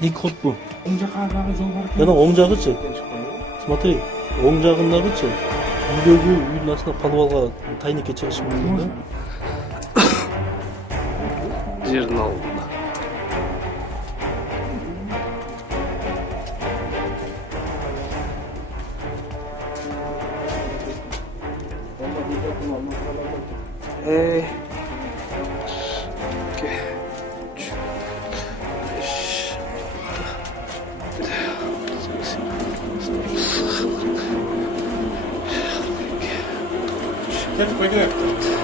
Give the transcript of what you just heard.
Не код bu? Оң жақтағы жол бар екен. Yana оң жағычы. Смотри, оң жағындағычы. Үйдің астына подвалға тайникке шығышы мүмкін да? Жердің алдында. Кетіп қойды.